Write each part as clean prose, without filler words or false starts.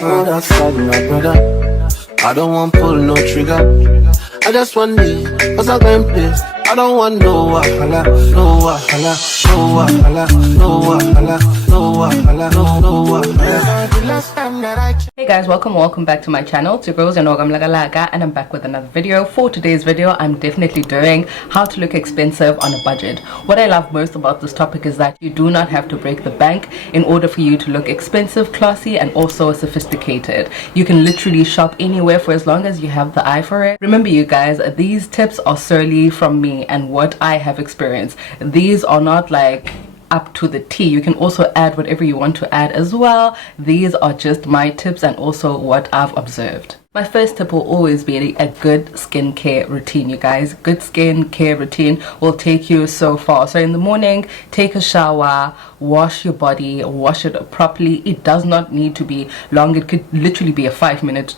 Oh, that's sad, my brother. I don't want pull no trigger. I just want me, cause I'm going place. I don't want no wahala, no wahala, no wahala, no wahala, no wahala, no wahala. The last time that I Hey guys, welcome back to my channel. It's your girls and Lagalaga, and I'm back with another video. For today's video, I'm definitely doing how to look expensive on a budget. What I love most about this topic is that you do not have to break the bank in order for you to look expensive, classy, and also sophisticated. You can literally shop anywhere for as long as you have the eye for it. Remember you guys, these tips are solely from me and what I have experienced. These are not like up to the T. You can also add whatever you want to add as well. These are just my tips and also what I've observed. My first tip will always be a good skincare routine, you guys. Good skincare routine will take you so far. So in the morning, take a shower, wash your body, wash it properly. It does not need to be long. It could literally be a 5-minute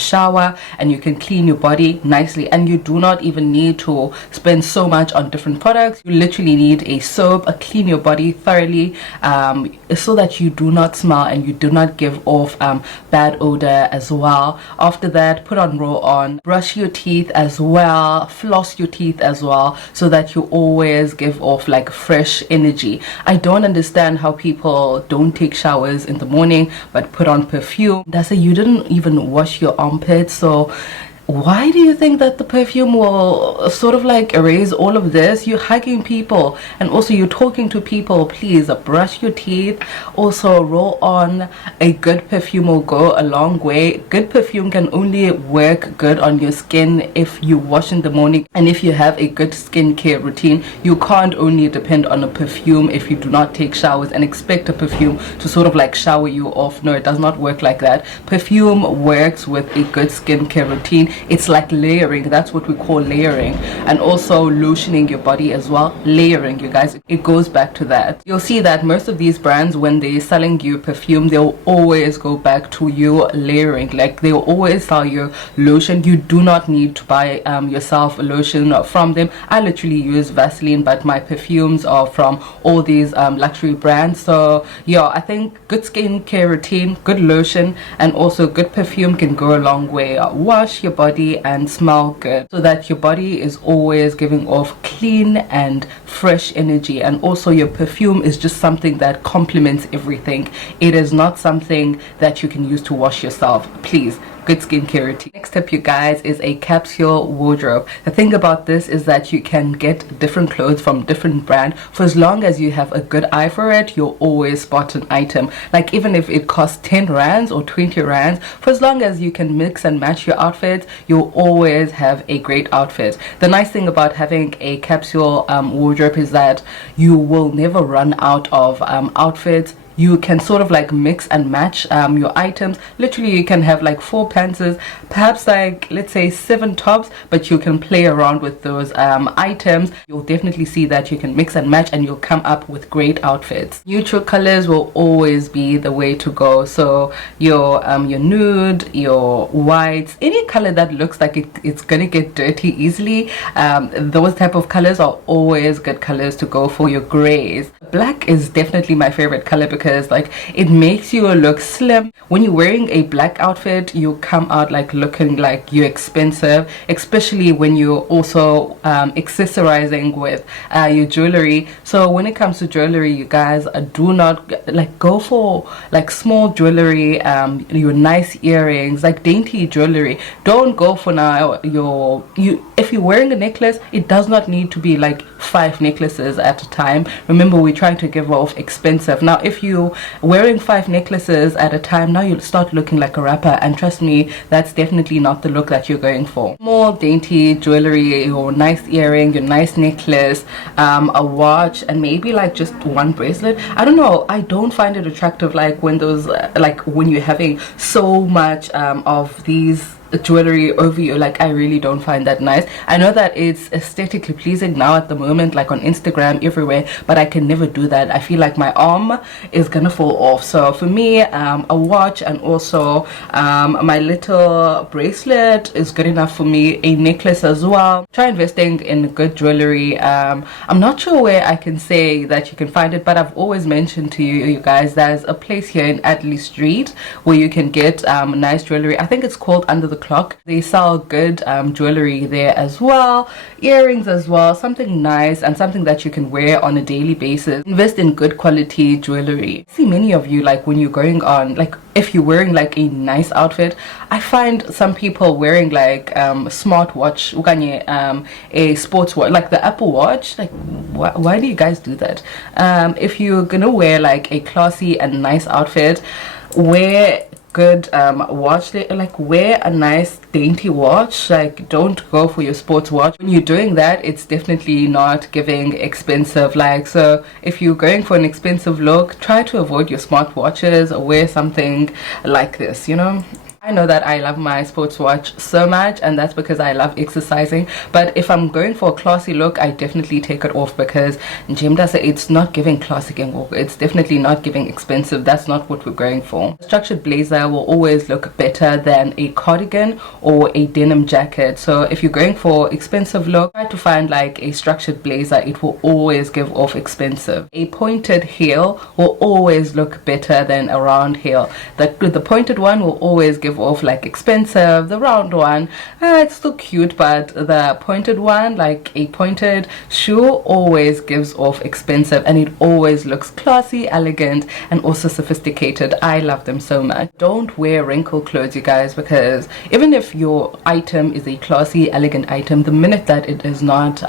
shower, and you can clean your body nicely. And you do not even need to spend so much on different products. You literally need a soap, clean your body thoroughly, so that you do not smell and you do not give off bad odor as well. After that, put on roll-on, brush your teeth as well, floss your teeth as well, so that you always give off like fresh energy. I don't understand how people don't take showers in the morning but put on perfume. That's it, you didn't even wash your armpits, so why do you think that the perfume will sort of like erase all of this? You're hugging people and also you're talking to people. Please brush your teeth, also roll on. A good perfume will go a long way. Good perfume can only work good on your skin if you wash in the morning, and if you have a good skincare routine. You can't only depend on a perfume if you do not take showers and expect a perfume to sort of like shower you off. No, it does not work like that. Perfume works with a good skincare routine. It's like layering. That's what we call layering. And also lotioning your body as well. Layering, you guys, it goes back to that. You'll see that most of these brands, when they're selling you perfume, they'll always go back to you layering. Like they'll always sell you lotion. You do not need to buy yourself a lotion from them. I literally use Vaseline, but my perfumes are from all these luxury brands. So yeah, I think good skincare routine, good lotion, and also good perfume can go a long way. Wash your body and smell good, so that your body is always giving off clean and fresh energy. And also your perfume is just something that complements everything. It is not something that you can use to wash yourself. Please, good skincare routine. Next tip, you guys, is a capsule wardrobe. The thing about this is that you can get different clothes from different brand. For as long as you have a good eye for it, you'll always spot an item. Like even if it costs 10 rands or 20 rands, for as long as you can mix and match your outfits, you'll always have a great outfit. The nice thing about having a capsule wardrobe is that you will never run out of outfits. You can sort of like mix and match your items. Literally, you can have like 4 pantses, perhaps like let's say 7 tops, but you can play around with those items. You'll definitely see that you can mix and match and you'll come up with great outfits. Neutral colors will always be the way to go. So your nude, your whites, any color that looks like it's gonna get dirty easily, those type of colors are always good colors to go for. Your grays. Black is definitely my favorite color because like it makes you look slim. When you're wearing a black outfit, you come out like looking like you're expensive, especially when you're also accessorizing with your jewelry. So when it comes to jewelry, you guys, do not like go for like small jewelry, your nice earrings, like dainty jewelry. Don't go for now if you're wearing a necklace, it does not need to be like 5 necklaces at a time. Remember, we're trying to give off expensive. Now if you're wearing 5 necklaces at a time, now you'll start looking like a rapper, and trust me, that's definitely not the look that you're going for. More dainty jewelry, your nice earring, your nice necklace, a watch, and maybe like just 1 bracelet. I don't know, I don't find it attractive like when those like when you're having so much of these jewelry over you. Like, I really don't find that nice. I know that it's aesthetically pleasing now at the moment, like on Instagram, everywhere, but I can never do that. I feel like my arm is gonna fall off. So for me, a watch and also my little bracelet is good enough for me. A necklace as well. Try investing in good jewelry. I'm not sure where I can say that you can find it, but I've always mentioned to you guys, there's a place here in Adley Street where you can get nice jewelry. I think it's called Under the Clock. They sell good jewelry there as well, earrings as well, something nice and something that you can wear on a daily basis. Invest in good quality jewelry. I see many of you, like when you're going on, like if you're wearing like a nice outfit, I find some people wearing like smartwatch, a sports watch, like the Apple Watch. Like, why do you guys do that? If you're gonna wear like a classy and nice outfit, wear good watch, like wear a nice dainty watch. Like, don't go for your sports watch. When you're doing that, it's definitely not giving expensive. Like, so if you're going for an expensive look, try to avoid your smart watches or wear something like this, you know. I know that I love my sports watch so much, and that's because I love exercising. But if I'm going for a classy look, I definitely take it off, because it's not giving classic and it's definitely not giving expensive. That's not what we're going for. A structured blazer will always look better than a cardigan or a denim jacket. So if you're going for expensive look, try to find like a structured blazer. It will always give off expensive. A pointed heel will always look better than a round heel. The pointed one will always give off like expensive. The round one, it's still cute, but the pointed one, like a pointed shoe, always gives off expensive, and it always looks classy, elegant, and also sophisticated. I love them so much. Don't wear wrinkled clothes, you guys, because even if your item is a classy, elegant item, the minute that it is not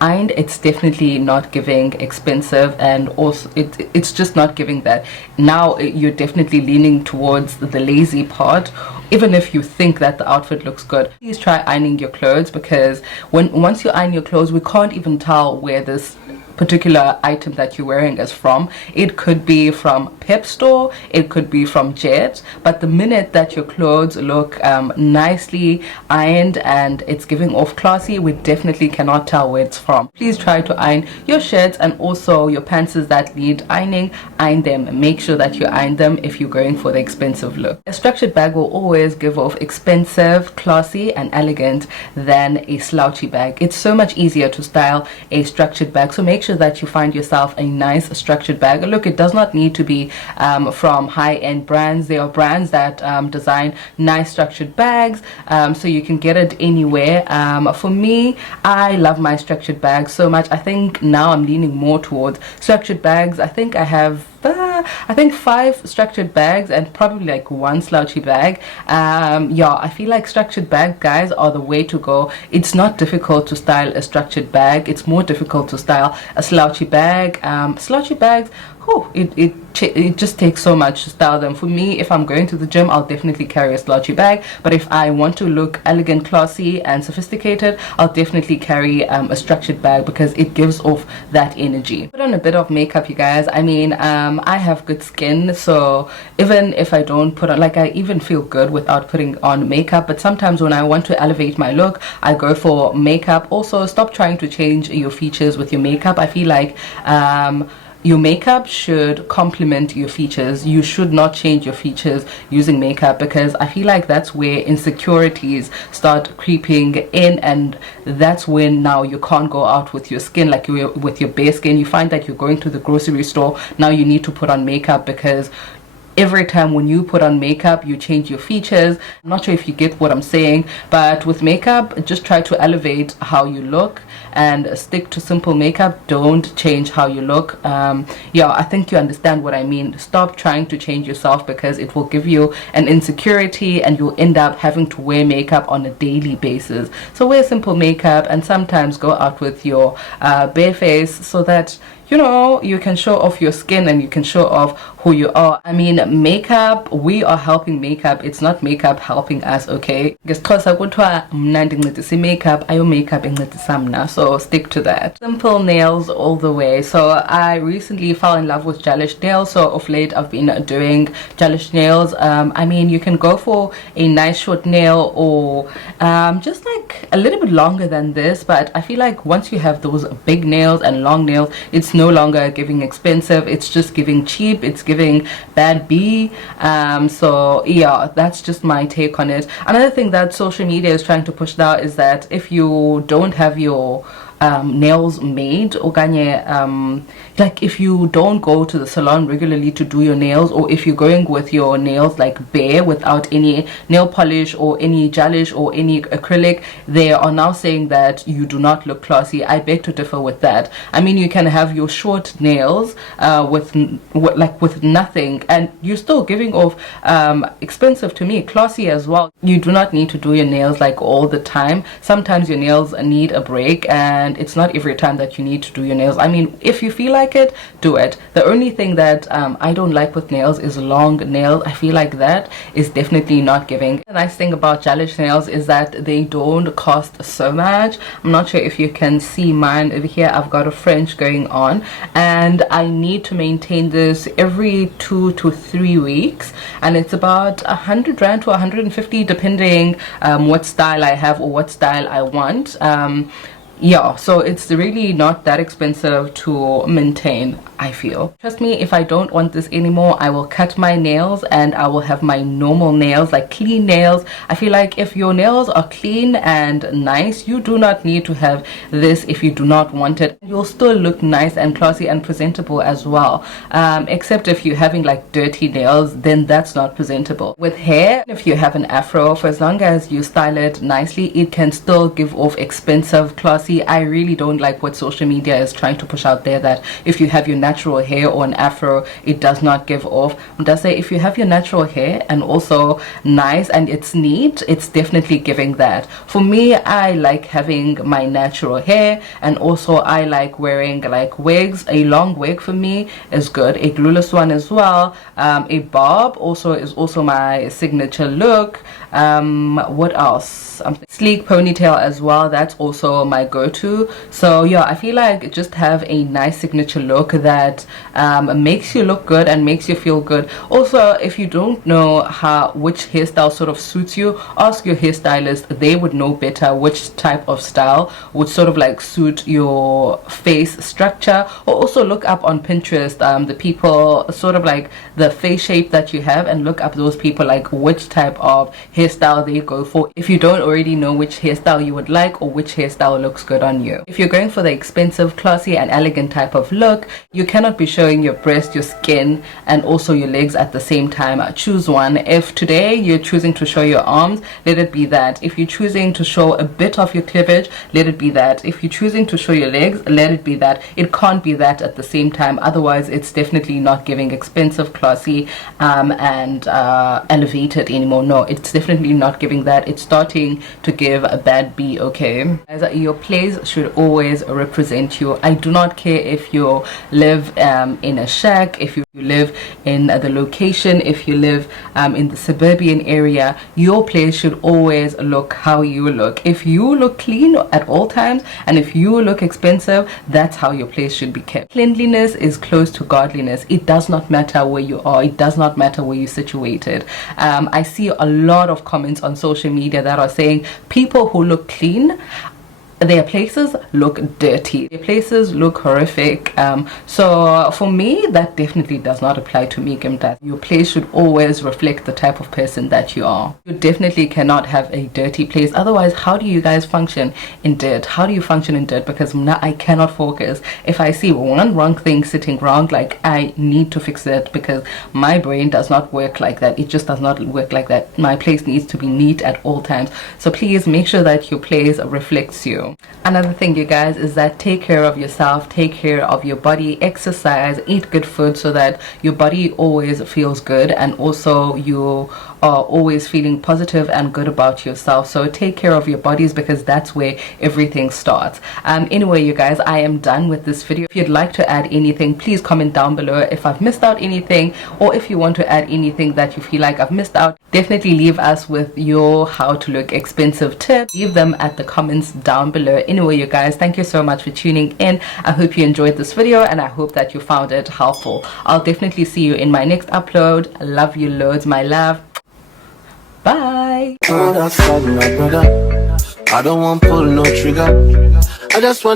ironed, it's definitely not giving expensive, and also it's just not giving that. Now you're definitely leaning towards the lazy part. Even if you think that the outfit looks good, please try ironing your clothes, because once you iron your clothes, we can't even tell where this particular item that you're wearing is from. It could be from Pep Store, it could be from Jet, but the minute that your clothes look nicely ironed and it's giving off classy, we definitely cannot tell where it's from. Please try to iron your shirts and also your pants that need ironing. Iron them. Make sure that you iron them if you're going for the expensive look. A structured bag will always give off expensive, classy, and elegant than a slouchy bag. It's so much easier to style a structured bag, so make sure that you find yourself a nice structured bag. Look, it does not need to be from high-end brands. There are brands that design nice structured bags, so you can get it anywhere. For me, I love my structured bags so much. I think now I'm leaning more towards structured bags. I think I have 5 structured bags and probably like 1 slouchy bag. Yeah, I feel like structured bag, guys, are the way to go. It's not difficult to style a structured bag. It's more difficult to style a slouchy bag. Slouchy bags, it just takes so much to style them. For me, if I'm going to the gym, I'll definitely carry a slouchy bag, but if I want to look elegant, classy, and sophisticated, I'll definitely carry a structured bag, because it gives off that energy. Put on a bit of makeup, you guys. I mean, I have good skin, so even if I don't put on, like, I even feel good without putting on makeup, but sometimes when I want to elevate my look, I go for makeup. Also, stop trying to change your features with your makeup. I feel like your makeup should complement your features. You should not change your features using makeup, because I feel like that's where insecurities start creeping in, and that's when now you can't go out with your skin, like with your bare skin. You find that you're going to the grocery store, now you need to put on makeup, because every time when you put on makeup, you change your features. I'm not sure if you get what I'm saying, but with makeup, just try to elevate how you look and stick to simple makeup. Don't change how you look. Yeah, I think you understand what I mean. Stop trying to change yourself, because it will give you an insecurity and you'll end up having to wear makeup on a daily basis. So wear simple makeup and sometimes go out with your bare face, so that you know, you can show off your skin and you can show off who you are. I mean, makeup, we are helping makeup, it's not makeup helping us, okay? Because makeup, ayo makeup mna, so stick to that. Simple nails all the way. So I recently fell in love with gelish nails, so of late I've been doing gelish nails. I mean, you can go for a nice short nail or just like a little bit longer than this, but I feel like once you have those big nails and long nails, it's no longer giving expensive, it's just giving cheap, it's giving bad B. So yeah, that's just my take on it. Another thing that social media is trying to push now is that if you don't have your nails made, okanye like if you don't go to the salon regularly to do your nails, or if you're going with your nails like bare without any nail polish or any gelish or any acrylic, they are now saying that you do not look classy. I beg to differ with that. I mean, you can have your short nails with nothing and you're still giving off expensive to me, classy as well. You do not need to do your nails like all the time. Sometimes your nails need a break, and it's not every time that you need to do your nails. I mean, if you feel like it, do it. The only thing that I don't like with nails is long nails. I feel like that is definitely not giving. The nice thing about gelish nails is that they don't cost so much. I'm not sure if you can see mine over here. I've got a French going on and I need to maintain this every 2 to 3 weeks, and it's about 100 rand to 150 depending what style I have or what style I want. Yeah, so it's really not that expensive to maintain, I feel. Trust me, if I don't want this anymore, I will cut my nails and I will have my normal nails, like clean nails. I feel like if your nails are clean and nice, you do not need to have this if you do not want it. You'll still look nice and classy and presentable as well. Except if you're having like dirty nails, then that's not presentable. With hair, if you have an afro, for as long as you style it nicely, it can still give off expensive, classy. I really don't like what social media is trying to push out there, that if you have your natural hair or an afro, it does not give off. Does say if you have your natural hair and also nice and it's neat, it's definitely giving that. For me, I like having my natural hair, and also I like wearing like wigs. A long wig for me is good, a glueless one as well. A bob also is also my signature look. What else? Sleek ponytail as well, that's also my go-to. So yeah, I feel like just have a nice signature look that makes you look good and makes you feel good. Also, if you don't know which hairstyle sort of suits you, ask your hairstylist. They would know better which type of style would sort of like suit your face structure. Or also look up on Pinterest the people, sort of like the face shape that you have, and look up those people, like which type of hairstyle they go for, if you don't already know which hairstyle you would like or which hairstyle looks good on you. If you're going for the expensive, classy and elegant type of look, you cannot be showing your breast, your skin and also your legs at the same time. Choose one. If today you're choosing to show your arms, let it be that. If you're choosing to show a bit of your cleavage, let it be that. If you're choosing to show your legs, let it be that. It can't be that at the same time, otherwise it's definitely not giving expensive, classy and elevated anymore. No, it's definitely not giving that. It's starting to give a bad B, okay? As your place should always represent you. I do not care if you live in a shack, if you live in the location, if you live in the suburban area, your place should always look how you look. If you look clean at all times and if you look expensive, that's how your place should be kept. Cleanliness is close to godliness. It does not matter where you are, it does not matter where you're situated. I see a lot of comments on social media that are saying people who look clean, their places look dirty, their places look horrific. So for me, that definitely does not apply to me. Your place should always reflect the type of person that you are. You definitely cannot have a dirty place, otherwise how do you guys function in dirt? How do you function in dirt? Because now I cannot focus. If I see one wrong thing sitting wrong, like I need to fix it, because my brain does not work like that. It just does not work like that. My place needs to be neat at all times. So please make sure that your place reflects you. Another thing, you guys, is that take care of yourself, take care of your body, exercise, eat good food so that your body always feels good and also you are always feeling positive and good about yourself. So take care of your bodies, because that's where everything starts. Anyway, you guys, I am done with this video. If you'd like to add anything, please comment down below. If I've missed out anything, or if you want to add anything that you feel like I've missed out, definitely leave us with your how to look expensive tips. Leave them at the comments down below. Anyway, you guys, thank you so much for tuning in. I hope you enjoyed this video, and I hope that you found it helpful. I'll definitely see you in my next upload. I love you loads, my love. Bye. Oh, that's sad, my brother. I don't want pull no trigger. I just want